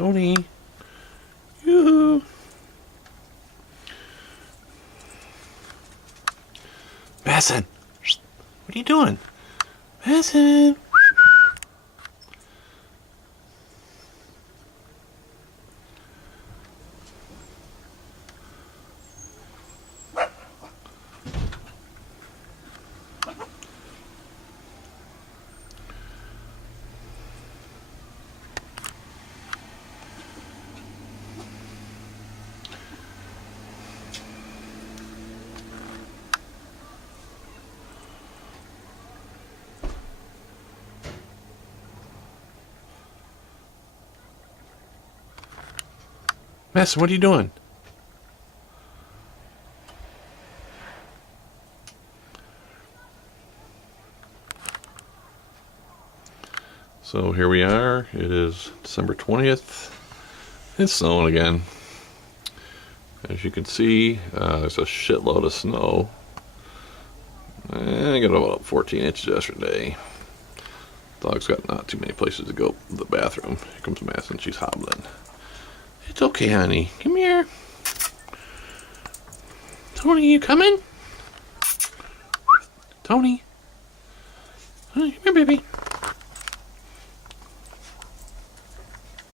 Tony. Yoo-hoo. Madison. What are you doing? Madison. Madison, what are you doing? So here we are. It is December 20th. It's snowing again. As you can see, there's a shitload of snow. I got about 14 inches yesterday. Dog's got not too many places to go to the bathroom. Here comes Madison. She's hobbling. It's okay, honey. Come here. Tony, you coming? Tony? Come here, baby.